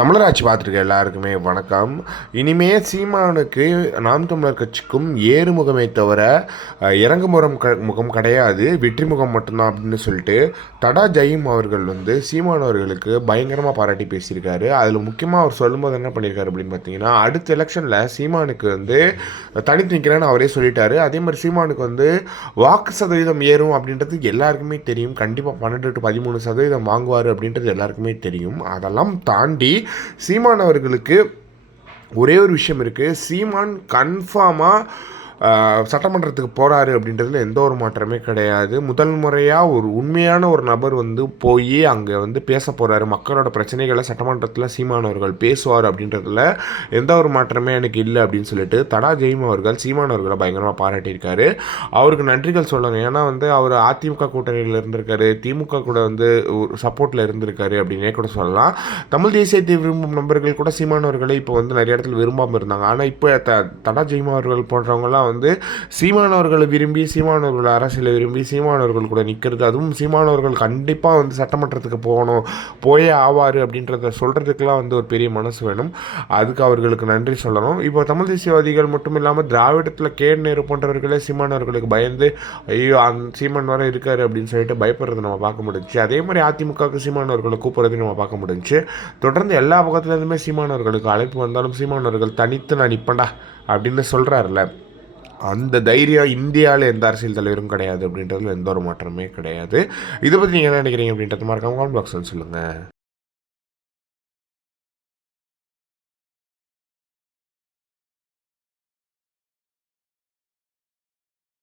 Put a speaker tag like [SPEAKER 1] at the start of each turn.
[SPEAKER 1] தமிழராட்சி பார்த்துருக்க எல்லாருக்குமே வணக்கம். இனிமே சீமானுக்கு நாம் தமிழர் கட்சிக்கும் ஏறு முகமே தவிர இறங்குமுறம் இறங்கு க முகம் கிடையாது. வெற்றி முகம் மட்டும்தான் அப்படின்னு சொல்லிட்டு தடா ஜெயிம் அவர்கள் வந்து சீமான் அவர்களுக்கு பயங்கரமாக பாராட்டி பேசியிருக்காரு. அதில் முக்கியமாக அவர் சொல்லும்போது என்ன பண்ணியிருக்காரு அப்படின்னு பார்த்தீங்கன்னா அடுத்த எலெக்ஷனில் சீமானுக்கு வந்து தனித்து நிற்கிறேன்னு அவரே சொல்லிட்டாரு. அதே மாதிரி சீமானுக்கு வந்து வாக்கு சதவீதம் ஏறும் அப்படின்றது எல்லாருக்குமே தெரியும். கண்டிப்பாக பன்னெண்டு டு பதிமூணு சதவீதம் வாங்குவார் அப்படின்றது எல்லாருக்குமே தெரியும். அதெல்லாம் தாண்டி சீமான் அவர்களுக்கு ஒரே ஒரு விஷயம் இருக்குது சீமான் கன்ஃபார்மாக சட்டமன்றத்துக்கு போகிறாரு அப்படின்றதுல எந்த ஒரு மாற்றமே கிடையாது. முதல் முறையாக ஒரு உண்மையான ஒரு நபர் வந்து போய் அங்கே வந்து பேச போகிறாரு மக்களோட பிரச்சனைகளை சட்டமன்றத்தில் சீமானவர்கள் பேசுவார் அப்படின்றதுல எந்த ஒரு மாற்றமே எனக்கு இல்லை அப்படின்னு சொல்லிட்டு தடா ஜெயம் அவர்கள் சீமானவர்களை பயங்கரமாக பாராட்டியிருக்காரு. அவருக்கு நன்றிகள் சொல்லணும். ஏன்னா வந்து அவர் அதிமுக கூட்டணியில் இருந்திருக்காரு. திமுக கூட வந்து சப்போர்ட்டில் இருந்திருக்காரு அப்படின்னே கூட சொல்லலாம். தமிழ் தேசியத்தை விரும்பும் நபர்கள் கூட சீமானவர்களை இப்போ வந்து நிறைய இடத்துல விரும்பாமல் இருந்தாங்க. ஆனால் இப்போ த தடா ஜெயமா அவர்கள் போன்றவங்களாம் வந்து சீமானவர்களை விரும்பி சீமானவர்கள் அரசியலை விரும்பி சீமானவர்கள் கூட நிற்கிறது அதுவும் சீமானவர்கள் கண்டிப்பாக வந்து சட்டமன்றத்துக்கு போகணும் போயே ஆவார் அப்படின்றத சொல்கிறதுக்கெலாம் வந்து ஒரு பெரிய மனசு வேணும். அதுக்கு அவர்களுக்கு நன்றி சொல்லணும். இப்போ தமிழ் தேசியவாதிகள் மட்டும் இல்லாமல் திராவிடத்தில் கேட் நேரு போன்றவர்களே சீமானவர்களுக்கு பயந்து ஐயோ அந் சீமான் வர இருக்காரு அப்படின்னு சொல்லிட்டு பயப்படுறது நம்ம பார்க்க முடிஞ்சு அதே மாதிரி அதிமுகவுக்கு சீமானவர்களை கூப்பிட்றதையும் நம்ம பார்க்க முடிஞ்சுச்சு. தொடர்ந்து எல்லா பக்கத்துலேருந்துமே சீமானவர்களுக்கு அழைப்பு வந்தாலும் சீமானவர்கள் தனித்து நான் நிற்பண்டா அப்படின்னு சொல்கிறாருல அந்த தைரியம் இந்தியாவில் எந்த அரசியல் தலைவரும் கிடையாது அப்படின்றதுல எந்த ஒரு மாற்றமே கிடையாது. இதை பற்றி நீங்கள் என்ன நினைக்கிறீங்க அப்படின்றது மறக்காம காமெண்ட் பாக்ஸில் சொல்லுங்கள்